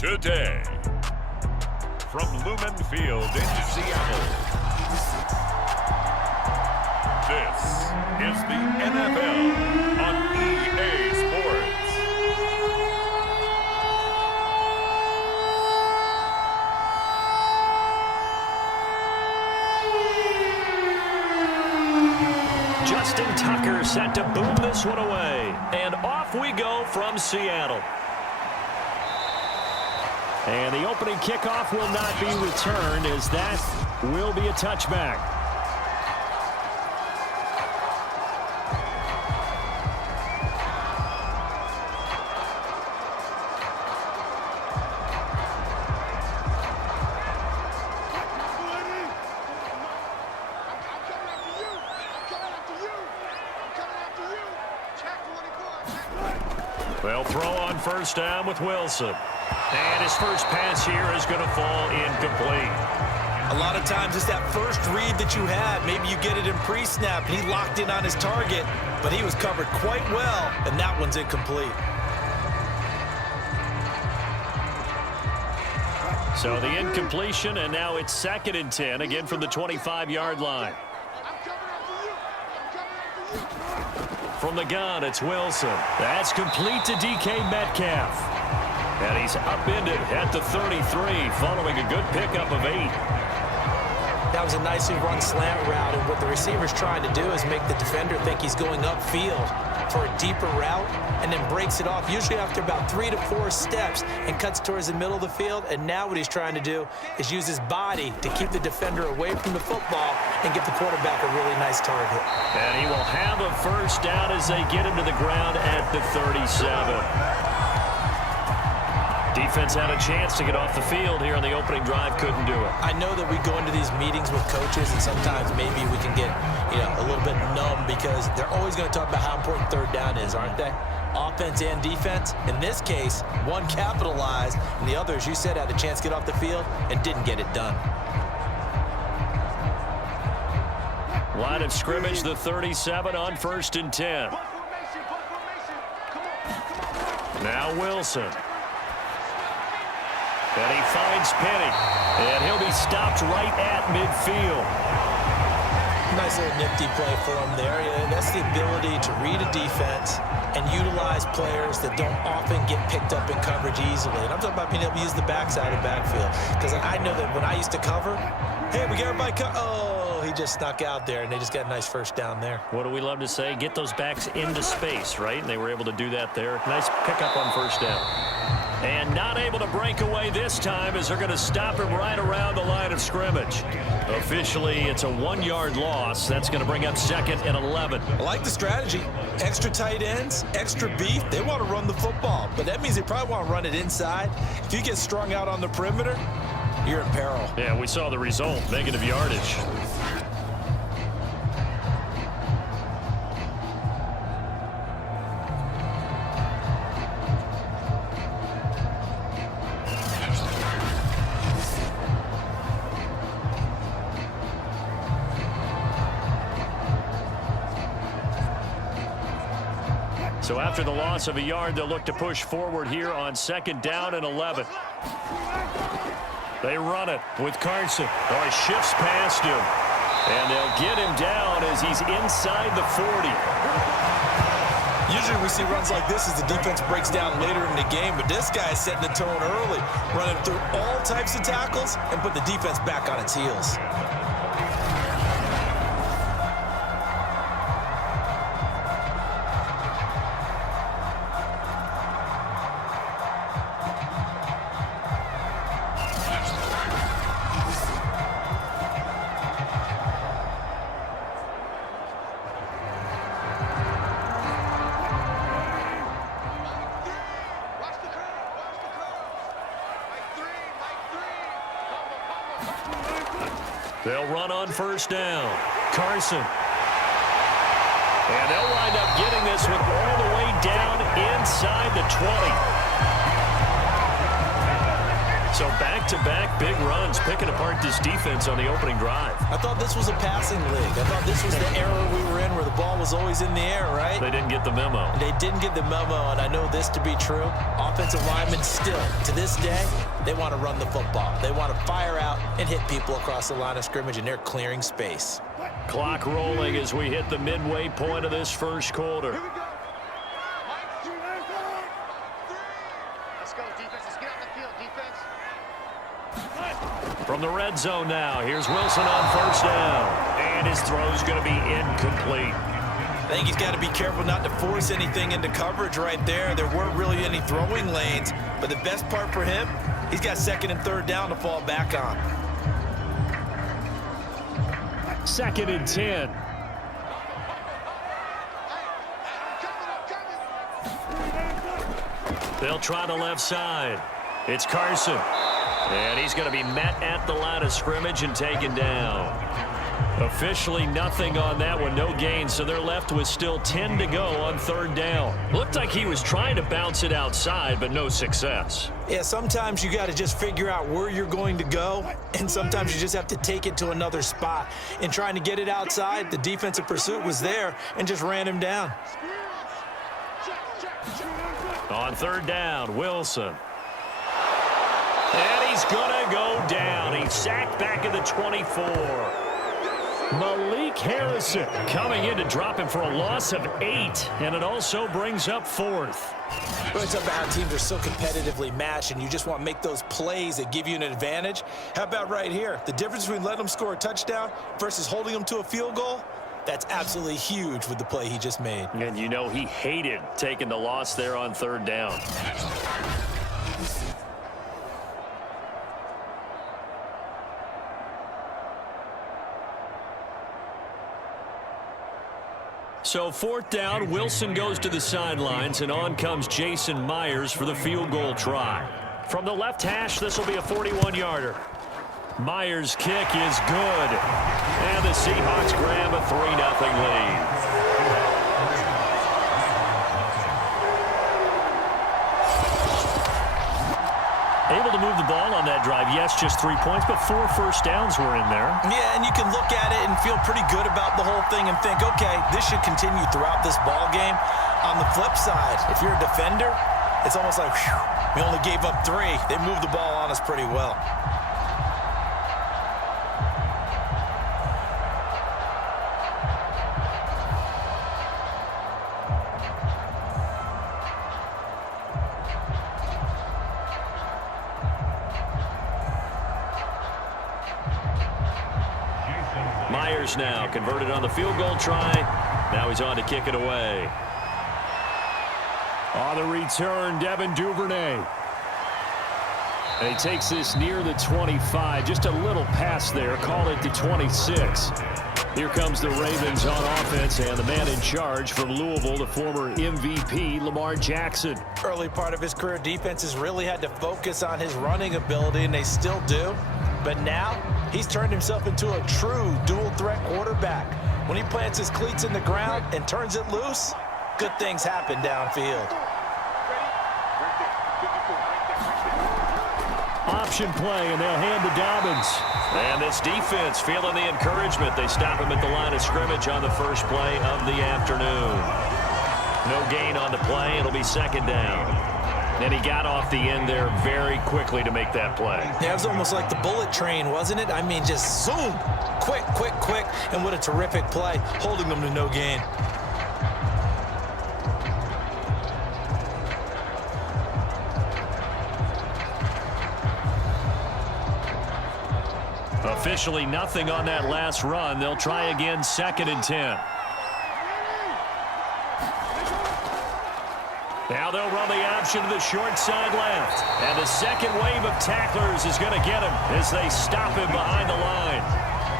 today. From Lumen Field in Seattle, this is the NFL on EA Sports. Justin Tucker set to boom this one away. And off we go from Seattle. And the opening kickoff will not be returned, as that will be a touchback. They'll throw on first down with Wilson. And his first pass here is going to fall incomplete. A lot of times it's that first read that you have. Maybe you get it in pre-snap and he locked in on his target, but he was covered quite well, and that one's incomplete. So the incompletion, and now it's 2nd and 10, again from the 25-yard line. From the gun, it's Wilson. That's complete to DK Metcalf. And he's upended at the 33, following a good pickup of 8. That was a nicely run slant route, and what the receiver's trying to do is make the defender think he's going upfield for a deeper route, and then breaks it off, usually after about 3 to 4 steps, and cuts towards the middle of the field. And now what he's trying to do is use his body to keep the defender away from the football and give the quarterback a really nice target. And he will have a first down as they get him to the ground at the 37. Defense had a chance to get off the field here on the opening drive, couldn't do it. I know that we go into these meetings with coaches, and sometimes maybe we can get, a little bit numb, because they're always going to talk about how important third down is, aren't they? Offense and defense. In this case, one capitalized, and the other, as you said, had a chance to get off the field and didn't get it done. Line of scrimmage, the 37 on 1st and 10. Now Wilson. And he finds Penny. And he'll be stopped right at midfield. Nice little nifty play for him there. That's the ability to read a defense and utilize players that don't often get picked up in coverage easily. And I'm talking about being able to use the backside of backfield. Because I know that when I used to cover, hey, we got everybody oh, he just snuck out there, and they just got a nice first down there. What do we love to say? Get those backs into space, right? And they were able to do that there. Nice pickup on first down. And not able to break away this time, as they're going to stop him right around the line of scrimmage. Officially, it's a 1-yard loss. That's going to bring up 2nd and 11. I like the strategy. Extra tight ends, extra beef. They want to run the football, but that means they probably want to run it inside. If you get strung out on the perimeter, you're in peril. Yeah, we saw the result, negative yardage. So after the loss of a yard, they'll look to push forward here on 2nd down and 11. They run it with Carson. Oh, he shifts past him. And they'll get him down as he's inside the 40. Usually we see runs like this as the defense breaks down later in the game, but this guy is setting the tone early, running through all types of tackles and put the defense back on its heels. They'll run on first down. Carson. And they'll wind up getting this one all the way down inside the 20. So back-to-back big runs, picking apart this defense on the opening drive. I thought this was a passing league. I thought this was the era we were in where the ball was always in the air, right? They didn't get the memo. They didn't get the memo, and I know this to be true. Offensive linemen still, to this day, they want to run the football. They want to fire out and hit people across the line of scrimmage, and they're clearing space. Clock rolling as we hit the midway point of this first quarter. Let's go, defense. Let's get on the field, defense. From the red zone now, here's Wilson on first down. And his throw's going to be incomplete. I think he's got to be careful not to force anything into coverage right there. There weren't really any throwing lanes, but the best part for him, he's got second and third down to fall back on. 2nd and 10. They'll try the left side. It's Carson. And he's going to be met at the line of scrimmage and taken down. Officially nothing on that one, no gain, so they're left with still 10 to go on third down. Looked like he was trying to bounce it outside, but no success. Yeah, sometimes you got to just figure out where you're going to go, and sometimes you just have to take it to another spot. In trying to get it outside, the defensive pursuit was there and just ran him down. On third down, Wilson. And he's going to go down. He's sacked back at the 24. Malik Harrison coming in to drop him for a loss of 8, and it also brings up 4th. Really talk about how teams are so competitively matched, and you just want to make those plays that give you an advantage. How about right here? The difference between letting them score a touchdown versus holding them to a field goal, that's absolutely huge with the play he just made. And you know he hated taking the loss there on third down. So 4th down, Wilson goes to the sidelines, and on comes Jason Myers for the field goal try. From the left hash, this will be a 41-yarder. Myers' kick is good, and the Seahawks grab a 3-0 lead. Able to move the ball on that drive. Yes, just 3 points, but 4 first downs were in there. Yeah, and you can look at it and feel pretty good about the whole thing and think, okay, this should continue throughout this ball game. On the flip side, if you're a defender, it's almost like, whew, we only gave up 3. They moved the ball on us pretty well. Myers now converted on the field goal try. Now he's on to kick it away. On the return, Devin Duvernay. And he takes this near the 25. Just a little pass there. Call it the 26. Here comes the Ravens on offense, and the man in charge from Louisville, the former MVP, Lamar Jackson. Early part of his career, defenses really had to focus on his running ability, and they still do. But now, he's turned himself into a true dual-threat quarterback. When he plants his cleats in the ground and turns it loose, good things happen downfield. Option play, and they'll hand to Dobbins. And this defense feeling the encouragement. They stop him at the line of scrimmage on the first play of the afternoon. No gain on the play. It'll be 2nd down. And he got off the end there very quickly to make that play. Yeah, it was almost like the bullet train, wasn't it? I mean, just zoom, quick, quick, quick, and what a terrific play, holding them to no gain. Officially nothing on that last run. They'll try again, 2nd and 10. Now they'll run the option to the short side left. And the second wave of tacklers is going to get him as they stop him behind the line.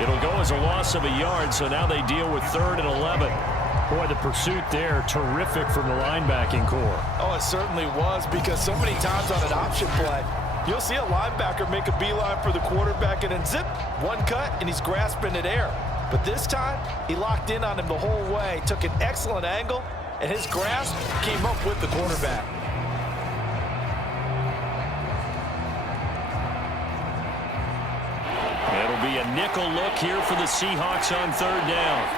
It'll go as a loss of a yard, so now they deal with 3rd and 11. Boy, the pursuit there, terrific from the linebacking core. Oh, it certainly was, because so many times on an option play, you'll see a linebacker make a beeline for the quarterback and then zip, one cut, and he's grasping at air. But this time, he locked in on him the whole way, took an excellent angle, and his grasp came up with the quarterback. be a nickel look here for the Seahawks on third down.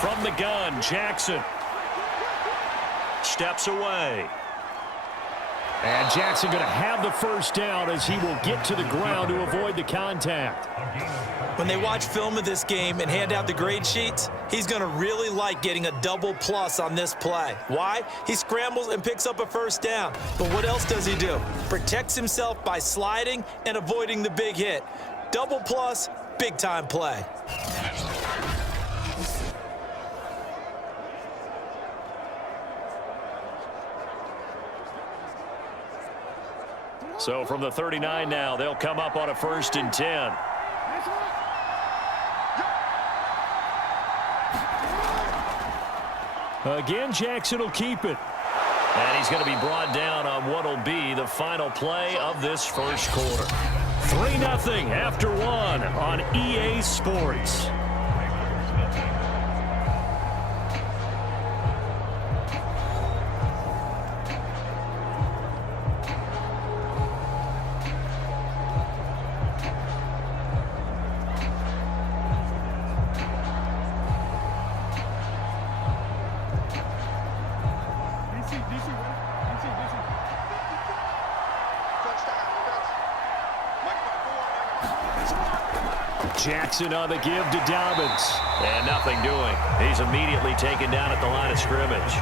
From the gun, Jackson steps away. And Jackson going to have the first down as he will get to the ground to avoid the contact. When they watch film of this game and hand out the grade sheets, he's going to really like getting a double plus on this play. Why? He scrambles and picks up a first down. But what else does he do? Protects himself by sliding and avoiding the big hit. Double plus, big-time play. So from the 39 now, they'll come up on a 1st and 10. Again, Jackson will keep it. And he's going to be brought down on what will be the final play of this first quarter. 3-0 after 1 on EA Sports. Jackson on the give to Dobbins. And nothing doing. He's immediately taken down at the line of scrimmage.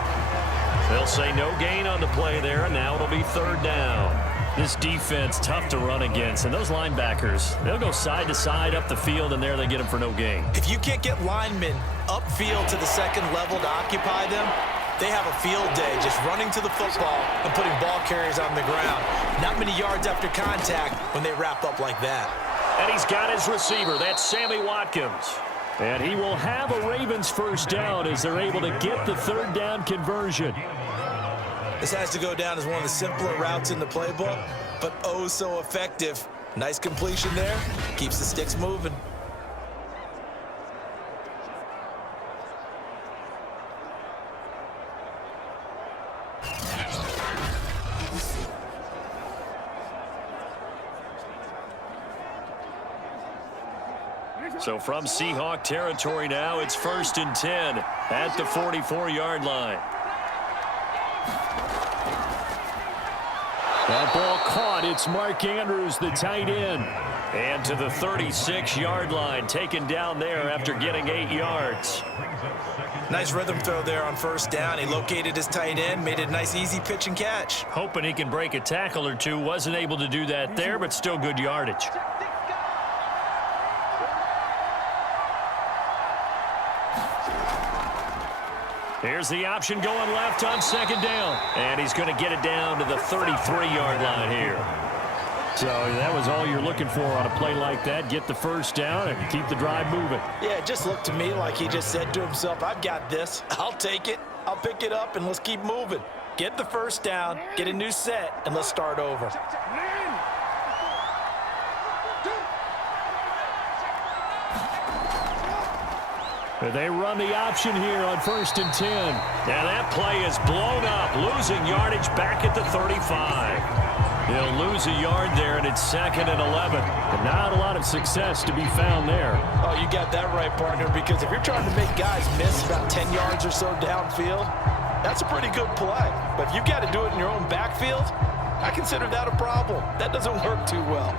They'll say no gain on the play there, and now it'll be 3rd down. This defense, tough to run against. And those linebackers, they'll go side to side up the field, and there they get them for no gain. If you can't get linemen upfield to the second level to occupy them, they have a field day just running to the football and putting ball carriers on the ground. Not many yards after contact when they wrap up like that. And he's got his receiver. That's Sammy Watkins. And he will have a Ravens first down as they're able to get the 3rd down conversion. This has to go down as one of the simpler routes in the playbook, but oh so effective. Nice completion there. Keeps the sticks moving. So from Seahawk territory now, it's 1st and 10 at the 44-yard line. That ball caught. It's Mark Andrews, the tight end. And to the 36-yard line, taken down there after getting 8 yards. Nice rhythm throw there on 1st down. He located his tight end, made it a nice, easy pitch and catch. Hoping he can break a tackle or two. Wasn't able to do that there, but still good yardage. Here's the option going left on 2nd down. And he's going to get it down to the 33-yard line here. So that was all you're looking for on a play like that. Get the first down and keep the drive moving. Yeah, it just looked to me like he just said to himself, I've got this. I'll take it. I'll pick it up, and let's keep moving. Get the first down, get a new set, and let's start over. They run the option here on 1st and 10. And that play is blown up, losing yardage back at the 35. They'll lose a yard there, and it's 2nd and 11. And not a lot of success to be found there. Oh, you got that right, partner, because if you're trying to make guys miss about 10 yards or so downfield, that's a pretty good play. But if you've got to do it in your own backfield, I consider that a problem. That doesn't work too well.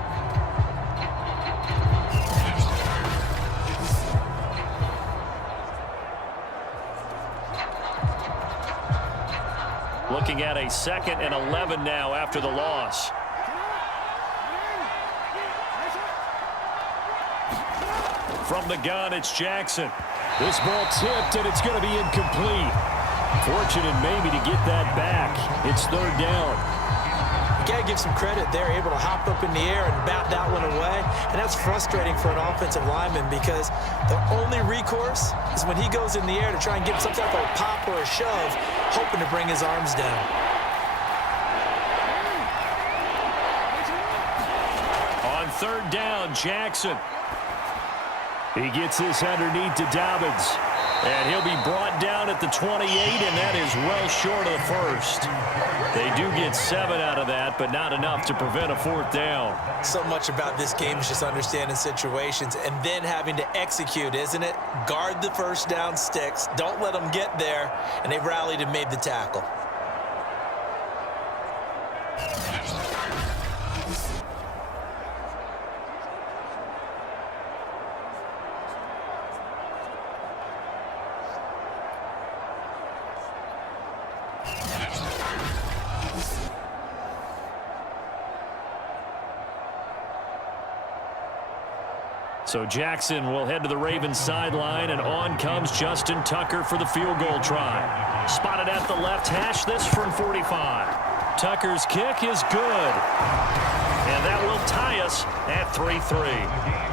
Looking at a 2nd and 11 now after the loss. From the gun, it's Jackson. This ball tipped, and it's going to be incomplete. Fortunate maybe to get that back. It's 3rd down. You got to give some credit. They're able to hop up in the air and bat that one away. And that's frustrating for an offensive lineman because the only recourse is when he goes in the air to try and get some type of a pop or a shove, hoping to bring his arms down. On 3rd down, Jackson. He gets this underneath to Dobbins. And he'll be brought down at the 28, and that is well short of the first. They do get 7 out of that, but not enough to prevent a 4th down. So much about this game is just understanding situations and then having to execute, isn't it? Guard the first down sticks. Don't let them get there. And they rallied and made the tackle. So Jackson will head to the Ravens sideline, and on comes Justin Tucker for the field goal try. Spotted at the left hash, this from 45. Tucker's kick is good. And that will tie us at 3-3.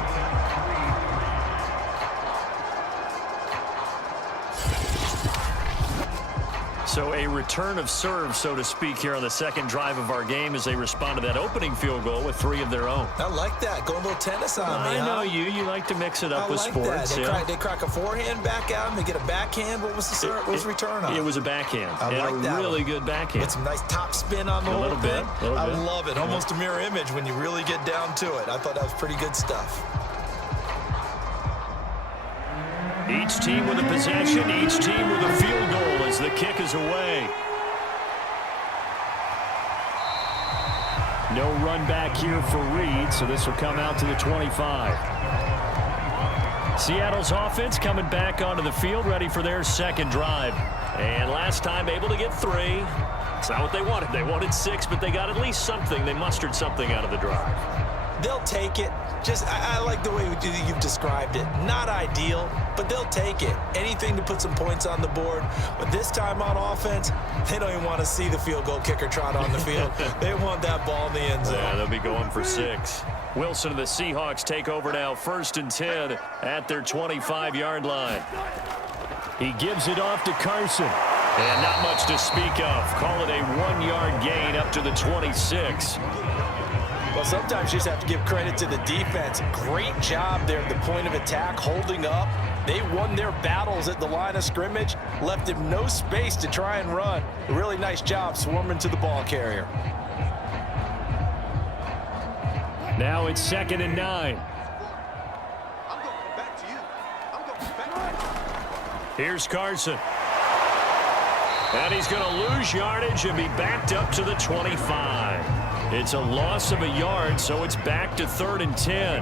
So a return of serve, so to speak, here on the second drive of our game as they respond to that opening field goal with 3 of their own. I like that. Going a little tennis on me, I know you like to mix it up with sports. They crack a forehand back out and they get a backhand. What was the return on? It was a backhand. I like that. Really good backhand. With some nice top spin on the whole thing. I love it. Almost a mirror image when you really get down to it. I thought that was pretty good stuff. Each team with a possession, each team with a field goal as the kick is away. No run back here for Reed, so this will come out to the 25. Seattle's offense coming back onto the field, ready for their second drive. And last time able to get 3. It's not what they wanted. They wanted 6, but they got at least something. They mustered something out of the drive. They'll take it. I like the way you've described it. Not ideal, but they'll take it. Anything to put some points on the board. But this time on offense, they don't even want to see the field goal kicker trot on the field. They want that ball in the end zone. Yeah, they'll be going for 6. Wilson and the Seahawks take over now, 1st and 10 at their 25-yard line. He gives it off to Carson. And not much to speak of. Call it a 1-yard gain up to the 26. Well, sometimes you just have to give credit to the defense. Great job there at the point of attack, holding up. They won their battles at the line of scrimmage, left him no space to try and run. A really nice job swarming to the ball carrier. Now it's 2nd and 9. I'm going back to you. I'm going back to you. Here's Carson. And he's going to lose yardage and be backed up to the 25. It's a loss of a yard, so it's back to 3rd and 10.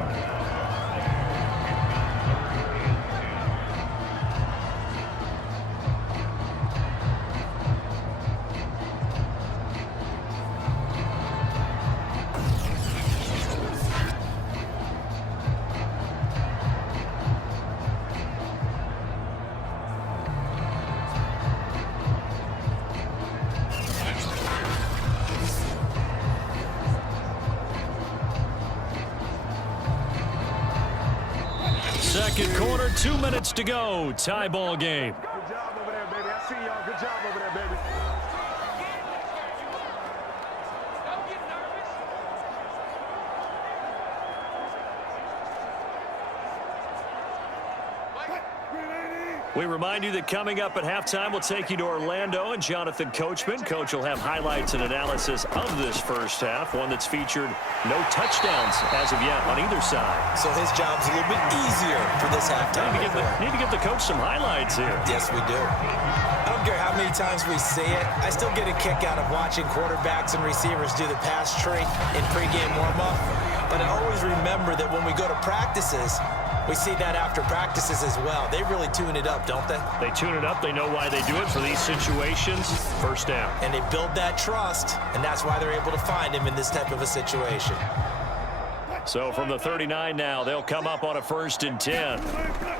Second quarter, 2 minutes to go. Tie ball game. Good job over there, baby. I see y'all. Good job over there, baby. We remind you that coming up at halftime, we'll take you to Orlando and Jonathan Coachman. Coach will have highlights and analysis of this first half, one that's featured no touchdowns as of yet on either side. So his job's a little bit easier for this halftime. Need to give the coach some highlights here. Yes, we do. I don't care how many times we see it. I still get a kick out of watching quarterbacks and receivers do the pass tree in pregame warm-up. But I always remember that when we go to practices, we see that after practices as well. They really tune it up, don't they? They tune it up. They know why they do it for these situations. First down. And they build that trust, and that's why they're able to find him in this type of a situation. So from the 39 now, they'll come up on a 1st and 10.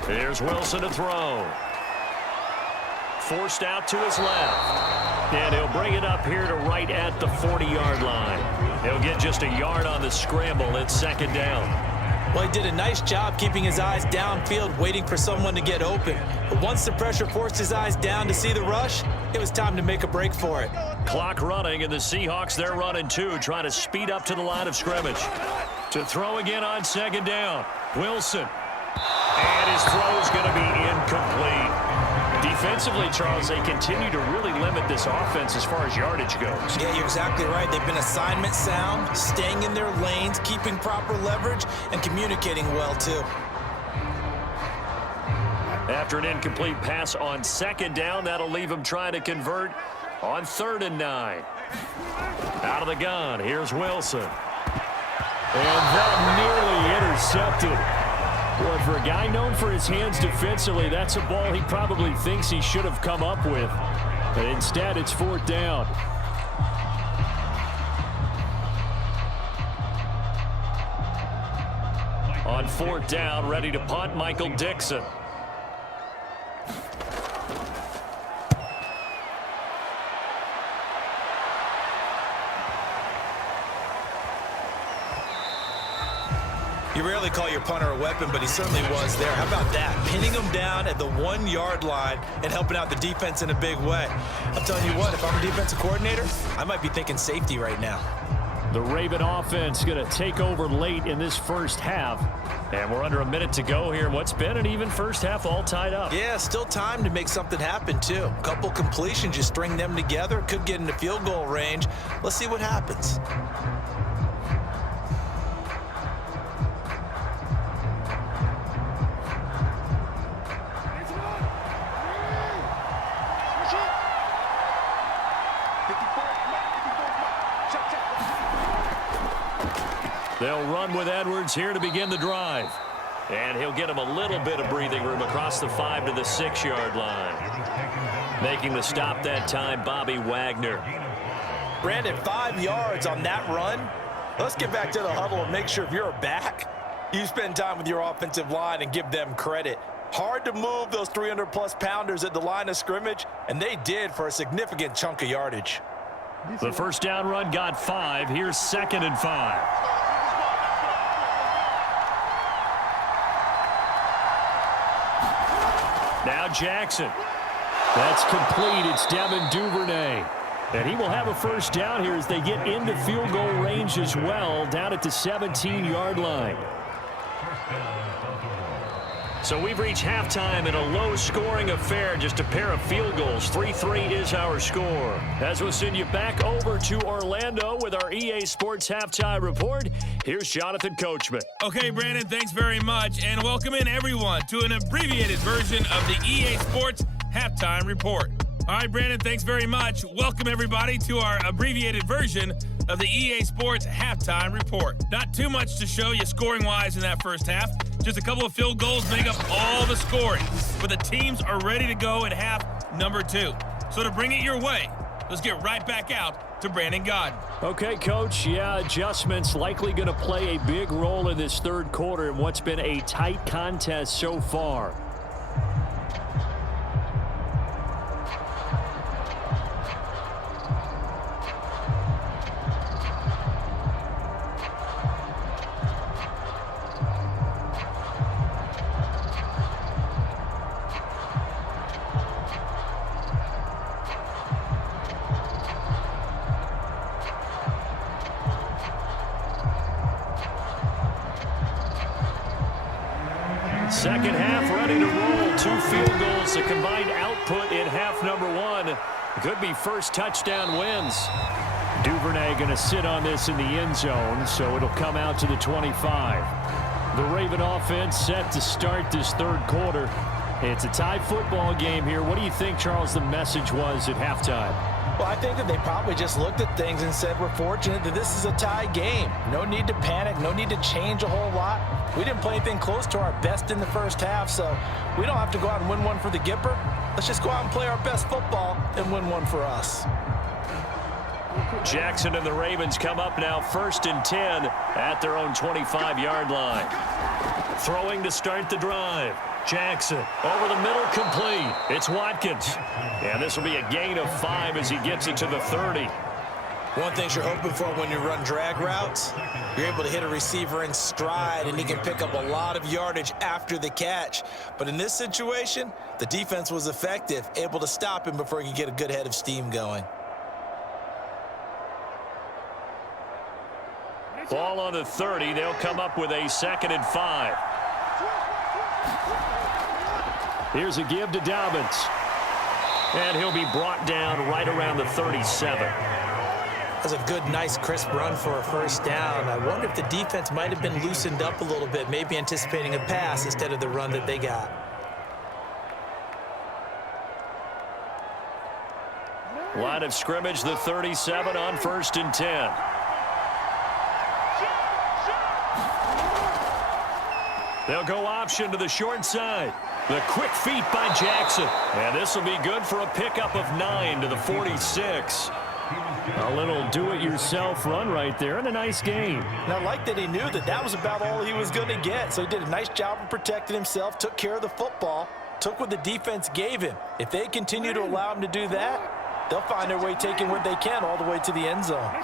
Here's Wilson to throw. Forced out to his left. And he'll bring it up here to right at the 40-yard line. He'll get just a yard on the scramble. It's 2nd down. Well, he did a nice job keeping his eyes downfield, waiting for someone to get open. But once the pressure forced his eyes down to see the rush, it was time to make a break for it. Clock running, and the Seahawks, they're running too, trying to speed up to the line of scrimmage. To throw again on 2nd down. Wilson. And his throw is going to be incomplete. defensively, Charles, they continue to really limit this offense as far as yardage goes. Yeah, you're exactly right. They've been assignment sound, staying in their lanes, keeping proper leverage, and communicating well, too. After an incomplete pass on second down, that'll leave him trying to convert on 3rd and 9. Out of the gun, here's Wilson. And that nearly intercepted. Boy, for a guy known for his hands defensively, that's a ball he probably thinks he should have come up with. But instead, it's 4th down. On 4th down, ready to punt, Michael Dixon. You rarely call your punter a weapon, but he certainly was there. How about that? Pinning him down at the 1-yard line and helping out the defense in a big way. I'm telling you what, if I'm a defensive coordinator, I might be thinking safety right now. The Raven offense going to take over late in this first half. And we're under a minute to go here. What's been an even first half, all tied up. Yeah, still time to make something happen, too. A couple completions, you string them together, could get into field goal range. Let's see what happens. They'll run with Edwards here to begin the drive. And he'll get him a little bit of breathing room across the 5 to the 6-yard line. Making the stop that time, Bobby Wagner. Brandon, 5 yards on that run. Let's get back to the huddle and make sure if you're a back, you spend time with your offensive line and give them credit. Hard to move those 300-plus pounders at the line of scrimmage, and they did for a significant chunk of yardage. The first down run got 5. Here's 2nd and 5. Now Jackson. That's complete. It's Devin Duvernay. And he will have a first down here as they get into field goal range as well, down at the 17-yard line. So we've reached halftime in a low-scoring affair, just a pair of field goals. 3-3 is our score. As we'll send you back over to Orlando with our EA Sports Halftime Report, here's Jonathan Coachman. Okay, Brandon, thanks very much, and welcome in everyone to an abbreviated version of the EA Sports Halftime Report. All right, Brandon, thanks very much. Welcome, everybody, to our abbreviated version of the EA Sports Halftime Report. Not too much to show you scoring-wise in that first half. Just a couple of field goals make up all the scoring. But the teams are ready to go at half number 2. So to bring it your way, let's get right back out to Brandon Godden. Okay, Coach. Yeah, adjustments likely going to play a big role in this third quarter in what's been a tight contest so far. Second half ready to roll. 2 field goals, the combined output in half number 1. Could be first touchdown wins. Duvernay going to sit on this in the end zone, so it'll come out to the 25. The Raven offense set to start this third quarter. It's a tie football game here. What do you think, Charles, the message was at halftime? Well, I think that they probably just looked at things and said, we're fortunate that this is a tie game. No need to panic, no need to change a whole lot. We didn't play anything close to our best in the first half, so we don't have to go out and win one for the Gipper. Let's just go out and play our best football and win one for us. Jackson and the Ravens come up now 1st and 10 at their own 25-yard line. Throwing to start the drive. Jackson over the middle, complete. It's Watkins. And this will be a gain of 5 as he gets it to the 30. One thing you're hoping for when you run drag routes, you're able to hit a receiver in stride, and he can pick up a lot of yardage after the catch. But in this situation, the defense was effective, able to stop him before he could get a good head of steam going. Ball on the 30. They'll come up with a 2nd and 5. Here's a give to Dobbins. And he'll be brought down right around the 37. That was a good, nice, crisp run for a first down. I wonder if the defense might have been loosened up a little bit, maybe anticipating a pass instead of the run that they got. Line of scrimmage, the 37 on 1st and 10. They'll go option to the short side. The quick feet by Jackson. And this will be good for a pickup of 9 to the 46. A little do-it-yourself run right there and a nice game. And I like that he knew that that was about all he was going to get. So he did a nice job of protecting himself, took care of the football, took what the defense gave him. If they continue to allow him to do that, they'll find their way taking what they can all the way to the end zone.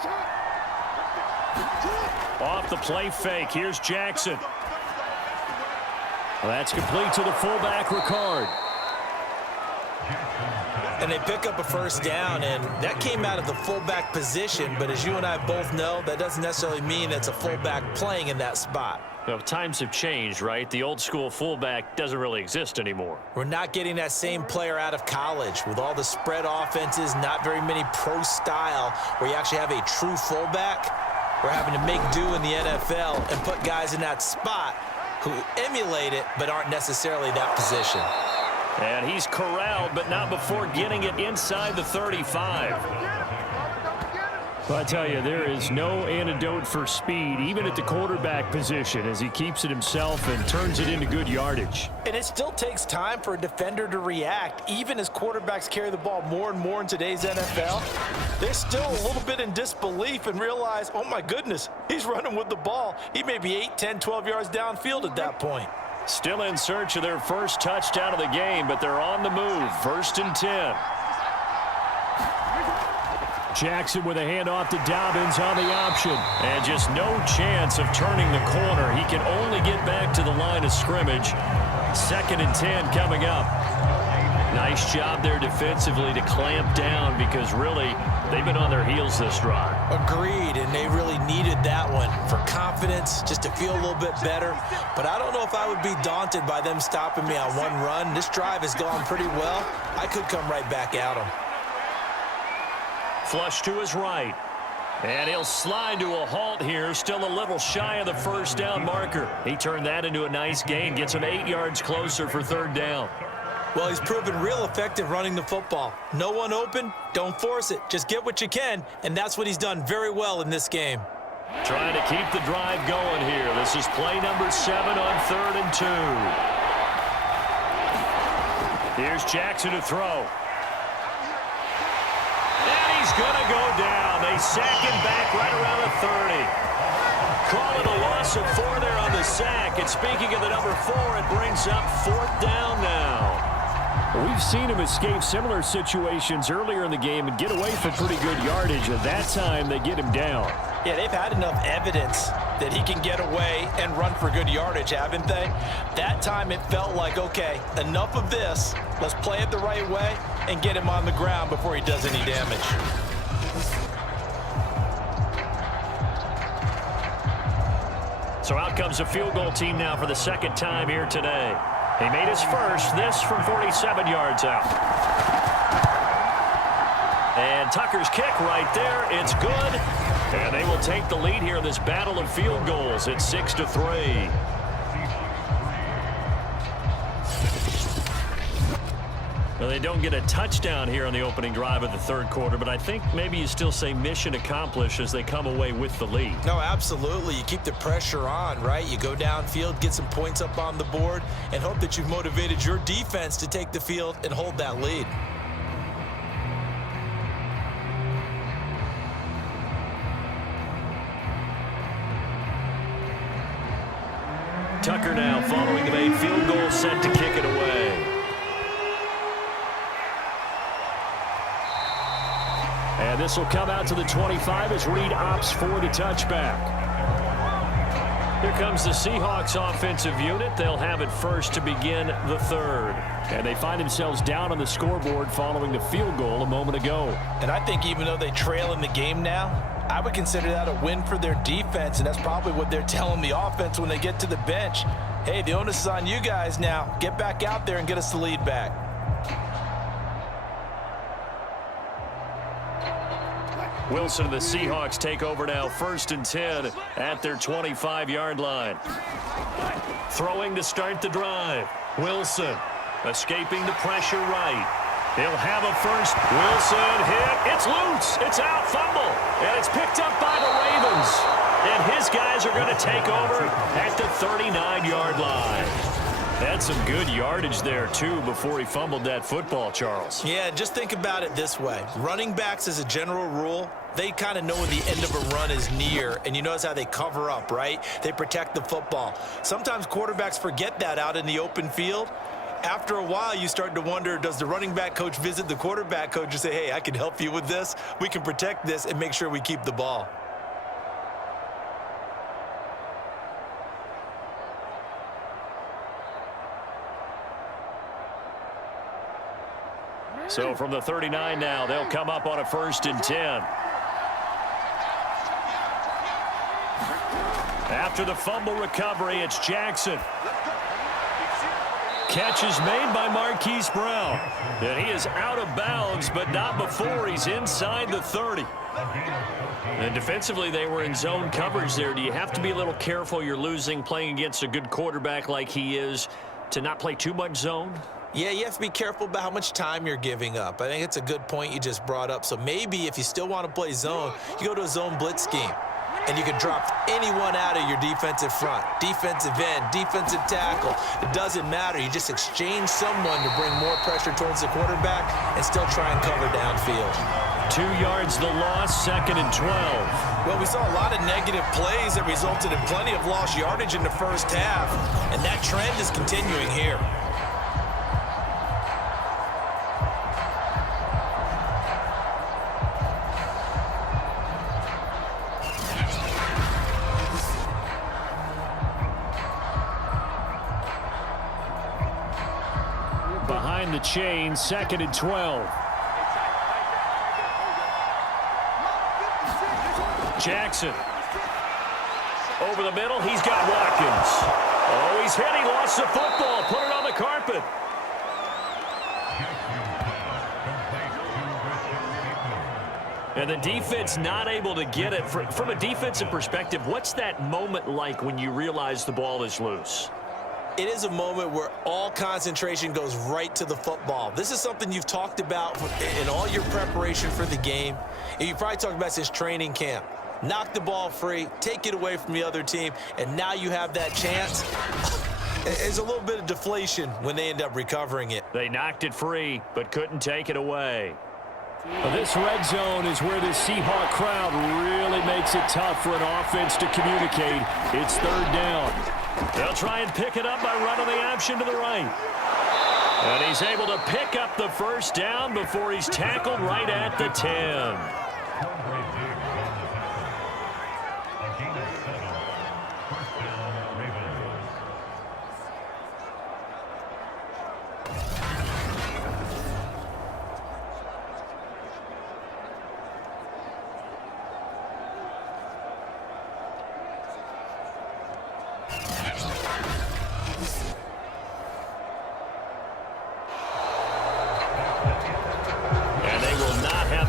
Off the play fake, here's Jackson. Well, that's complete to the fullback, Ricard. And they pick up a first down, and that came out of the fullback position. But as you and I both know, that doesn't necessarily mean it's a fullback playing in that spot. Well, times have changed, right? The old school fullback doesn't really exist anymore. We're not getting that same player out of college. With all the spread offenses, not very many pro style where you actually have a true fullback. We're having to make do in the NFL and put guys in that spot who emulate it but aren't necessarily that position. And he's corralled, but not before getting it inside the 35. Well, I tell you, there is no antidote for speed, even at the quarterback position, as he keeps it himself and turns it into good yardage. And it still takes time for a defender to react, even as quarterbacks carry the ball more and more in today's NFL. They're still a little bit in disbelief and realize, oh my goodness, he's running with the ball. He may be 8, 10, 12 yards downfield at that point. Still in search of their first touchdown of the game, but they're on the move. 1st and 10. Jackson with a handoff to Dobbins on the option. And just no chance of turning the corner. He can only get back to the line of scrimmage. 2nd and 10 coming up. Nice job there defensively to clamp down because really they've been on their heels this drive. Agreed, and they really needed that one for confidence, just to feel a little bit better. But I don't know if I would be daunted by them stopping me on one run. This drive has gone pretty well. I could come right back at them. Flush to his right. And he'll slide to a halt here, still a little shy of the first down marker. He turned that into a nice gain, gets him 8 yards closer for 3rd down. Well, he's proven real effective running the football. No one open, don't force it. Just get what you can, and that's what he's done very well in this game. Trying to keep the drive going here. This is play number 7 on 3rd and 2. Here's Jackson to throw. And he's going to go down. They sack him back right around the 30. Call it a loss of 4 there on the sack. And speaking of the number 4, it brings up 4th down now. We've seen him escape similar situations earlier in the game and get away for pretty good yardage. At that time, they get him down. Yeah, they've had enough evidence that he can get away and run for good yardage, haven't they? That time it felt like, okay, enough of this. Let's play it the right way and get him on the ground before he does any damage. So out comes a field goal team now for the 2nd time here today. He made his first, this from 47 yards out. And Tucker's kick right there, it's good. And they will take the lead here in this battle of field goals at 6-3. Well, they don't get a touchdown here on the opening drive of the 3rd quarter, but I think maybe you still say mission accomplished as they come away with the lead. No, absolutely. You keep the pressure on, right? You go downfield, get some points up on the board, and hope that you've motivated your defense to take the field and hold that lead. Tucker now following the made field goal, set to kick it away. And this will come out to the 25 as Reed opts for the touchback. Here comes the Seahawks offensive unit. They'll have it first to begin the 3rd. And they find themselves down on the scoreboard following the field goal a moment ago. And I think even though they trail in the game now, I would consider that a win for their defense, and that's probably what they're telling the offense when they get to the bench. Hey, the onus is on you guys now. Get back out there and get us the lead back. Wilson and the Seahawks take over now, 1st and 10 at their 25-yard line. Throwing to start the drive. Wilson escaping the pressure right. He'll have a first. Wilson hit. It's loose. It's out. Fumble. And it's picked up by the Ravens. And his guys are going to take over at the 39-yard line. Had some good yardage there, too, before he fumbled that football, Charles. Yeah, just think about it this way. Running backs, as a general rule, they kind of know when the end of a run is near, and you notice how they cover up, right? They protect the football. Sometimes quarterbacks forget that out in the open field. After a while, you start to wonder, does the running back coach visit the quarterback coach and say, hey, I can help you with this. We can protect this and make sure we keep the ball. So from the 39 now, they'll come up on a 1st and 10. After the fumble recovery, it's Jackson. Catch is made by Marquise Brown. And he is out of bounds, but not before he's inside the 30. And defensively, they were in zone coverage there. Do you have to be a little careful? You're losing, playing against a good quarterback like he is, to not play too much zone? Yeah, you have to be careful about how much time you're giving up. I think it's a good point you just brought up. So maybe if you still want to play zone, you go to a zone blitz scheme. And you can drop anyone out of your defensive front, defensive end, defensive tackle. It doesn't matter. You just exchange someone to bring more pressure towards the quarterback and still try and cover downfield. 2 yards the loss, 2nd and 12. Well, we saw a lot of negative plays that resulted in plenty of lost yardage in the first half. And that trend is continuing here. Behind the chain, 2nd and 12. Jackson. Over the middle, he's got Watkins. Oh, he's hit. He lost the football. Put it on the carpet. And the defense not able to get it. From a defensive perspective, what's that moment like when you realize the ball is loose? It is a moment where all concentration goes right to the football. This is something you've talked about in all your preparation for the game. And you probably talked about since training camp. Knock the ball free, take it away from the other team, and now you have that chance. There's a little bit of deflation when they end up recovering it. They knocked it free, but couldn't take it away. This red zone is where the Seahawk crowd really makes it tough for an offense to communicate. It's 3rd down. They'll try and pick it up by running the option to the right. And he's able to pick up the 1st down before he's tackled right at the 10.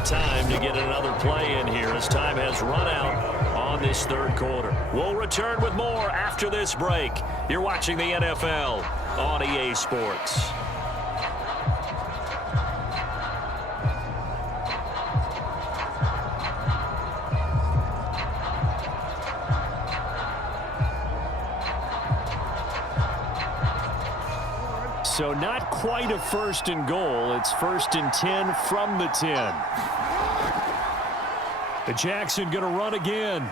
Time to get another play in here as time has run out on this 3rd quarter. We'll return with more after this break. You're watching the NFL on EA Sports. So not quite a 1st and goal. It's 1st and 10 from the 10. Jackson going to run again.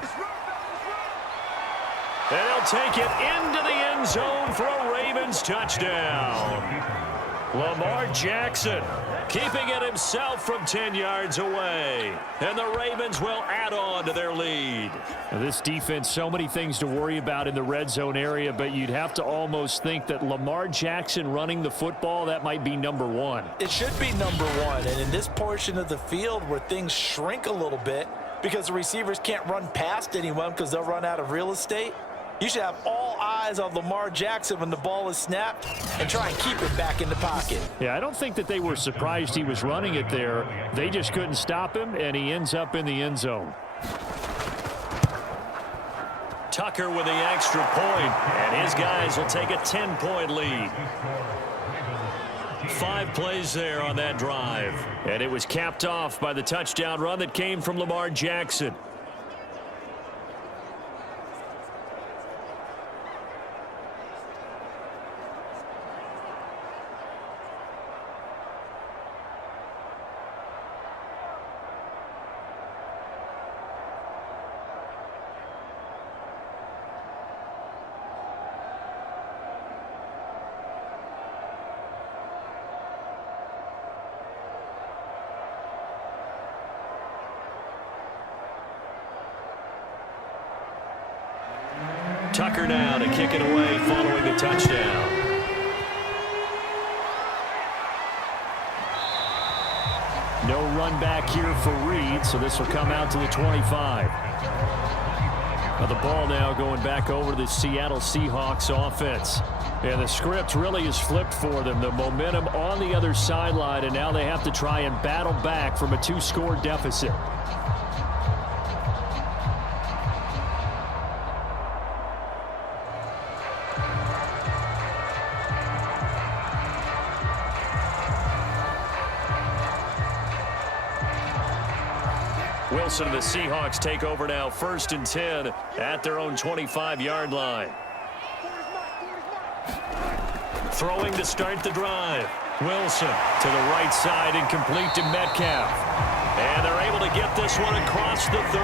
And he'll take it into the end zone for a Ravens touchdown. Lamar Jackson keeping it himself from 10 yards away. And the Ravens will add on to their lead. Now this defense, so many things to worry about in the red zone area, but you'd have to almost think that Lamar Jackson running the football, that might be number 1. It should be number 1. And in this portion of the field where things shrink a little bit because the receivers can't run past anyone because they'll run out of real estate, You should have all eyes on Lamar Jackson when the ball is snapped and try and keep it back in the pocket. Yeah, I don't think that they were surprised he was running it there. They just couldn't stop him, and he ends up in the end zone. Tucker with the extra point, and his guys will take a 10-point lead. 5 plays there on that drive, and it was capped off by the touchdown run that came from Lamar Jackson. Tucker now to kick it away following the touchdown. No run back here for Reed, so this will come out to the 25. Now the ball now going back over to the Seattle Seahawks offense. And the script really is flipped for them. The momentum on the other sideline, and now they have to try and battle back from a 2-score deficit. Wilson and the Seahawks take over now, 1st and 10 at their own 25-yard line. Throwing to start the drive. Wilson to the right side and complete to Metcalf. And they're able to get this one across the 35.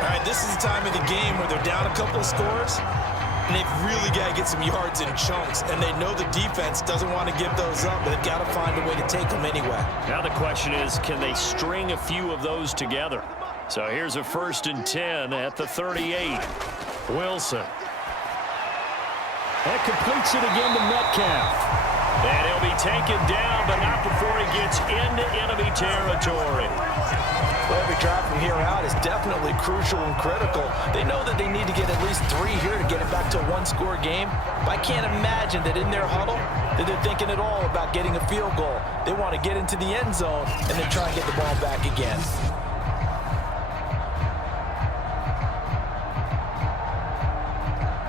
All right, this is the time of the game where they're down a couple of scores, and they've really got to get some yards in chunks, and they know the defense doesn't want to give those up, but they've got to find a way to take them anyway. Now the question is, can they string a few of those together? So here's a 1st and 10 at the 38. Wilson. That completes it again to Metcalf. And he'll be taken down, but not before he gets into enemy territory. Well, every drive from here out is definitely crucial and critical. They know that they need to get at least 3 here to get it back to a 1-score game. But I can't imagine that in their huddle that they're thinking at all about getting a field goal. They want to get into the end zone and then try and get the ball back again.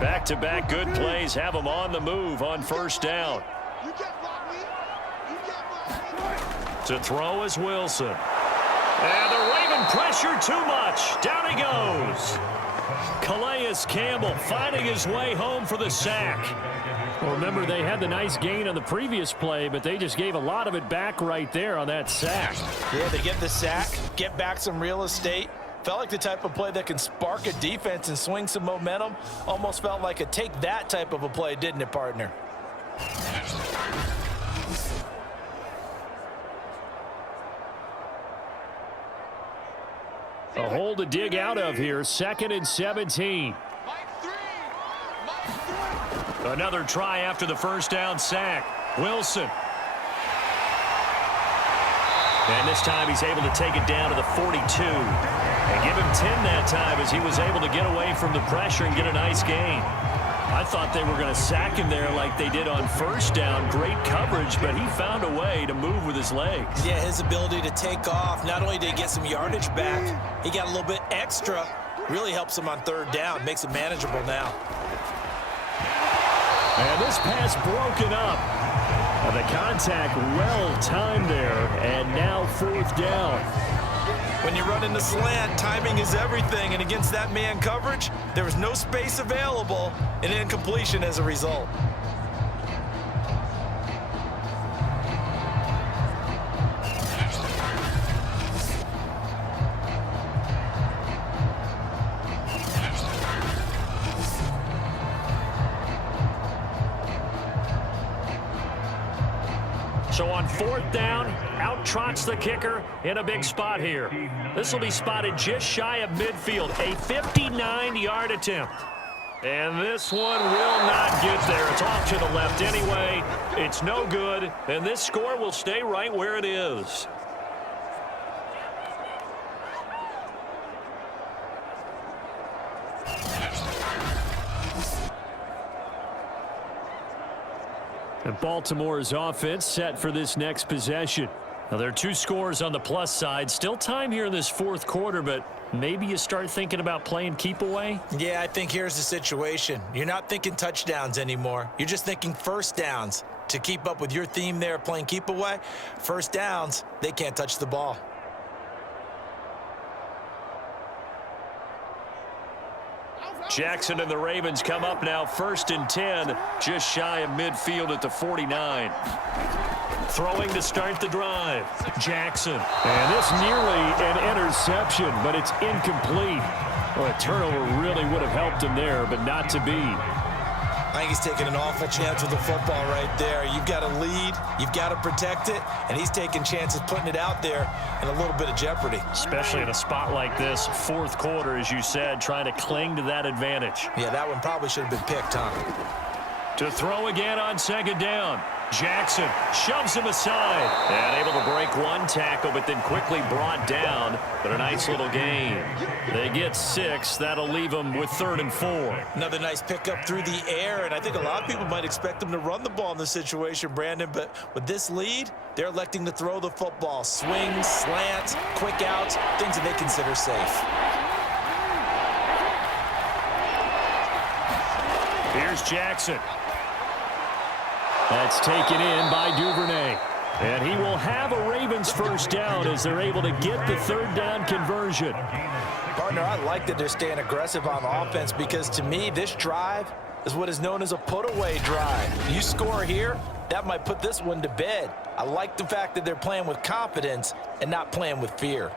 Back-to-back good plays have them on the move on 1st down. To throw is Wilson. And the Raven pressure too much. Down he goes. Calais Campbell finding his way home for the sack. Well, remember, they had the nice gain on the previous play, but they just gave a lot of it back right there on that sack. Yeah, they get the sack, get back some real estate. Felt like the type of play that can spark a defense and swing some momentum. Almost felt like a take that type of a play, didn't it, partner? A hole to dig out of here. 2nd and 17. Another try after the 1st down sack. Wilson. And this time he's able to take it down to the 42. And give him 10 that time as he was able to get away from the pressure and get a nice gain. I thought they were going to sack him there like they did on 1st down. Great coverage, but he found a way to move with his legs. Yeah, his ability to take off. Not only did he get some yardage back, he got a little bit extra. Really helps him on 3rd down. Makes it manageable now. And this pass broken up. The contact well timed there, and now 4th down. When you run in the slant, timing is everything, and against that man coverage, there was no space available, and incompletion as a result. So on 4th down, out trots the kicker in a big spot here. This will be spotted just shy of midfield, a 59-yard attempt. And this one will not get there. It's off to the left anyway. It's no good, and this score will stay right where it is. And Baltimore's offense set for this next possession. Now, there are 2 scores on the plus side. Still time here in this fourth quarter, but maybe you start thinking about playing keep away? Yeah, I think here's the situation. You're not thinking touchdowns anymore. You're just thinking first downs. To keep up with your theme there, playing keep away, first downs, they can't touch the ball. Jackson and the Ravens come up now 1st and 10, just shy of midfield at the 49. Throwing to start the drive. Jackson. And this nearly an interception, but it's incomplete. Well, a turnover really would have helped him there, but not to be. I think he's taking an awful chance with the football right there. You've got to lead, you've got to protect it, and he's taking chances putting it out there in a little bit of jeopardy. Especially in a spot like this, fourth quarter, as you said, trying to cling to that advantage. Yeah, that one probably should have been picked, huh? To throw again on 2nd down. Jackson shoves him aside. And able to break one tackle, but then quickly brought down. But a nice little gain. They get 6. That'll leave them with 3rd and 4. Another nice pickup through the air, and I think a lot of people might expect them to run the ball in this situation, Brandon, but with this lead, they're electing to throw the football. Swings, slants, quick outs, things that they consider safe. Here's Jackson. That's taken in by Duvernay. And he will have a Ravens first down as they're able to get the 3rd down conversion. Partner, I like that they're staying aggressive on offense because to me, this drive is what is known as a put-away drive. You score here, that might put this one to bed. I like the fact that they're playing with confidence and not playing with fear.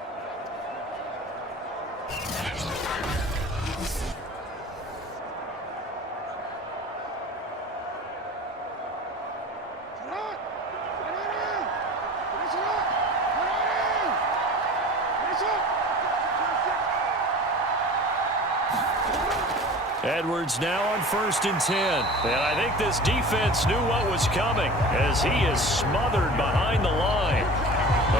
Edwards now on 1st and 10. And I think this defense knew what was coming as he is smothered behind the line.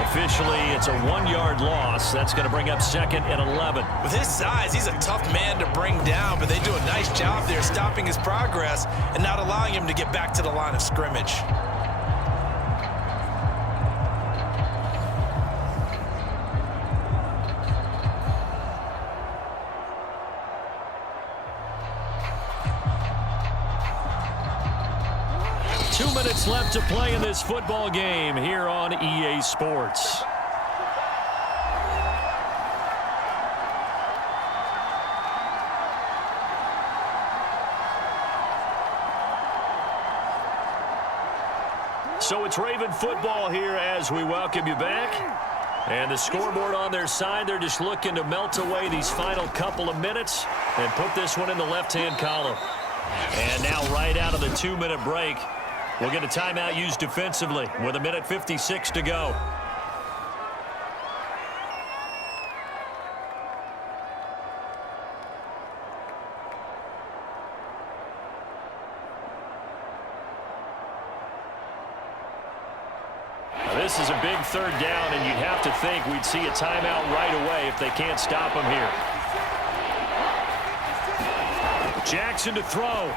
Officially, it's a 1-yard loss. That's going to bring up 2nd and 11. With his size, he's a tough man to bring down, but they do a nice job there stopping his progress and not allowing him to get back to the line of scrimmage. Left to play in this football game here on EA Sports. So it's Raven football here as we welcome you back. And the scoreboard on their side, they're just looking to melt away these final couple of minutes and put this one in the left-hand column. And now right out of the 2-minute break, we'll get a timeout used defensively with 1:56 to go. Now this is a big 3rd down, and you'd have to think we'd see a timeout right away if they can't stop him here. Jackson to throw.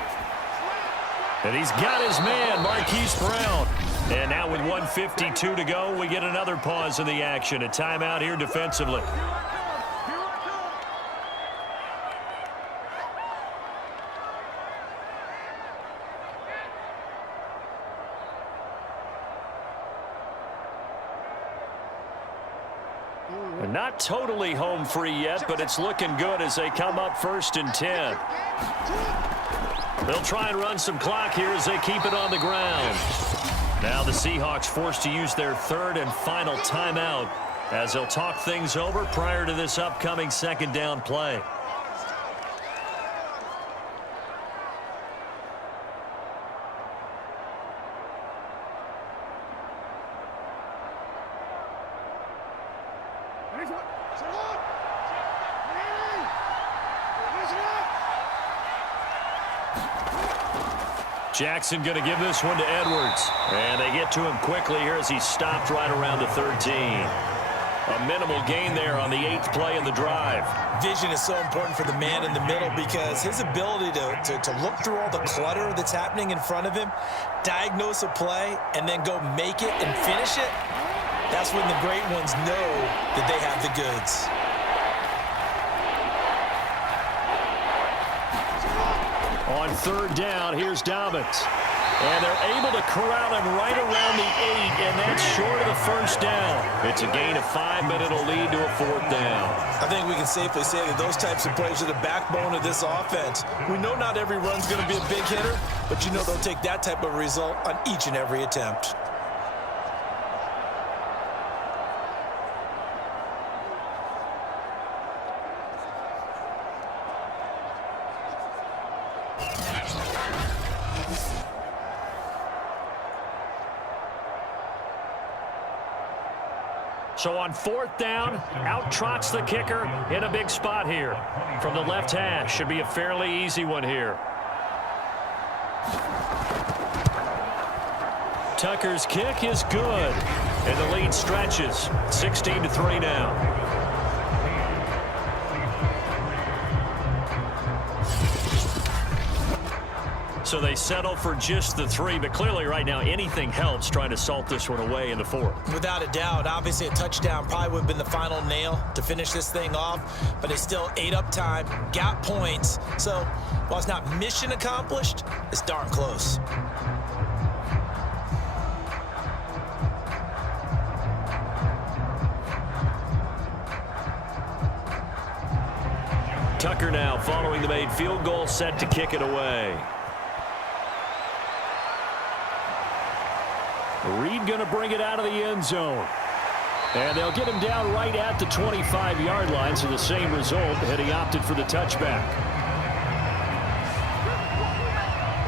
And he's got his man, Marquise Brown. And now with 1:52 to go, we get another pause in the action. A timeout here defensively. Not totally home free yet, but it's looking good as they come up 1st and 10. They'll try and run some clock here as they keep it on the ground. Now the Seahawks forced to use their 3rd and final timeout as they'll talk things over prior to this upcoming 2nd down play. Jackson going to give this one to Edwards. And they get to him quickly here as he's stopped right around the 13. A minimal gain there on the 8th play of the drive. Vision is so important for the man in the middle because his ability to look through all the clutter that's happening in front of him, diagnose a play, and then go make it and finish it, that's when the great ones know that they have the goods. On 3rd down, here's Dobbins. And they're able to corral him right around the 8, and that's short of the 1st down. It's a gain of 5, but it'll lead to a 4th down. I think we can safely say that those types of plays are the backbone of this offense. We know not every run's going to be a big hitter, but you know they'll take that type of result on each and every attempt. So on 4th down, out trots the kicker in a big spot here. From the left hash, should be a fairly easy one here. Tucker's kick is good, and the lead stretches. 16-3 now. So they settle for just the 3, but clearly right now anything helps trying to salt this one away in the 4th. Without a doubt, obviously a touchdown probably would have been the final nail to finish this thing off, but they still ate up time, got points. So while it's not mission accomplished, it's darn close. Tucker now following the made field goal, set to kick it away. Reed going to bring it out of the end zone. And they'll get him down right at the 25-yard line, so the same result had he opted for the touchback.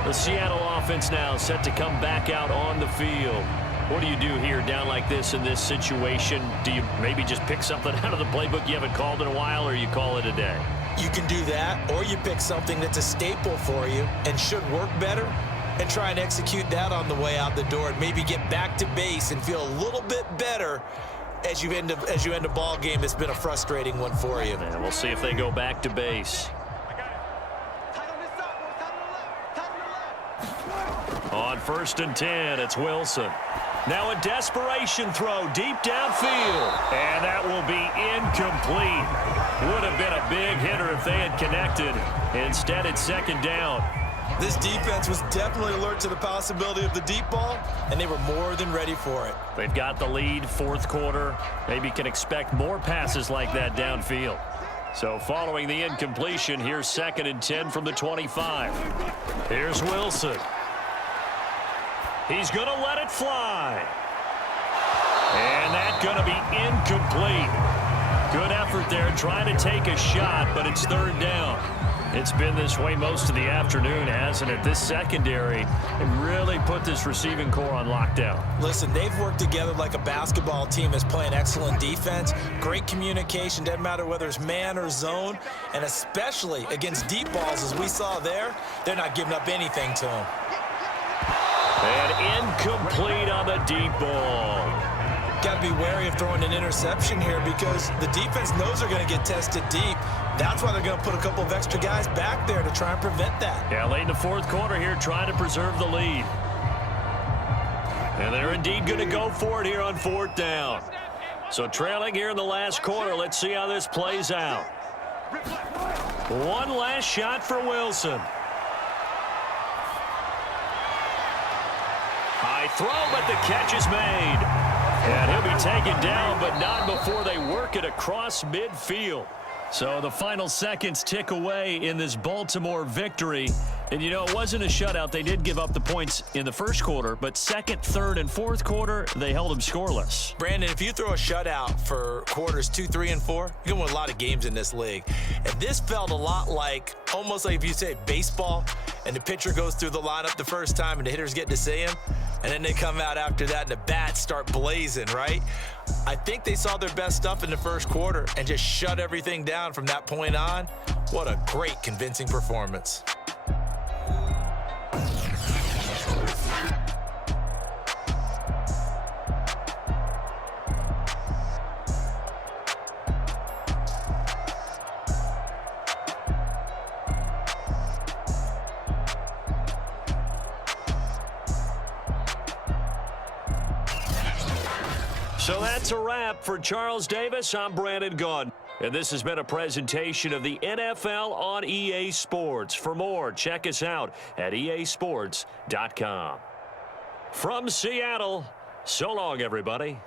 The Seattle offense now set to come back out on the field. What do you do here down like this in this situation? Do you maybe just pick something out of the playbook you haven't called in a while, or you call it a day? You can do that, or you pick something that's a staple for you and should work better, and try and execute that on the way out the door and maybe get back to base and feel a little bit better as you end a ball game that's been a frustrating one for you. And we'll see if they go back to base. On 1st and 10, it's Wilson. Now a desperation throw deep downfield, and that will be incomplete. Would have been a big hitter if they had connected. Instead, it's 2nd down. This defense was definitely alert to the possibility of the deep ball, and they were more than ready for it. They've got the lead, 4th quarter. Maybe can expect more passes like that downfield. So following the incompletion, here's 2nd and 10 from the 25. Here's Wilson. He's going to let it fly. And that's going to be incomplete. Good effort there trying to take a shot, but it's 3rd down. It's been this way most of the afternoon, hasn't it? This secondary really put this receiving core on lockdown. Listen, they've worked together like a basketball team that's playing excellent defense. Great communication, doesn't matter whether it's man or zone, and especially against deep balls, as we saw there, they're not giving up anything to them. And incomplete on the deep ball. Got to be wary of throwing an interception here because the defense knows they're going to get tested deep. That's why they're going to put a couple of extra guys back there to try and prevent that. Yeah, late in the 4th quarter here, trying to preserve the lead. And they're indeed going to go for it here on 4th down. So trailing here in the last quarter, let's see how this plays out. One last shot for Wilson. High throw, but the catch is made. And he'll be taken down, but not before they work it across midfield. So the final seconds tick away in this Baltimore victory. And, you know, it wasn't a shutout. They did give up the points in the 1st quarter, but 2nd, 3rd, and 4th quarter, they held them scoreless. Brandon, if you throw a shutout for quarters 2, 3, and 4, you're going to win a lot of games in this league. And this felt a lot like, almost like if you say baseball, and the pitcher goes through the lineup the first time and the hitters get to see him, and then they come out after that and the bats start blazing, right? I think they saw their best stuff in the 1st quarter and just shut everything down from that point on. What a great, convincing performance. So that's a wrap for Charles Davis. I'm Brandon Gunn. And this has been a presentation of the NFL on EA Sports. For more, check us out at easports.com. From Seattle, so long, everybody.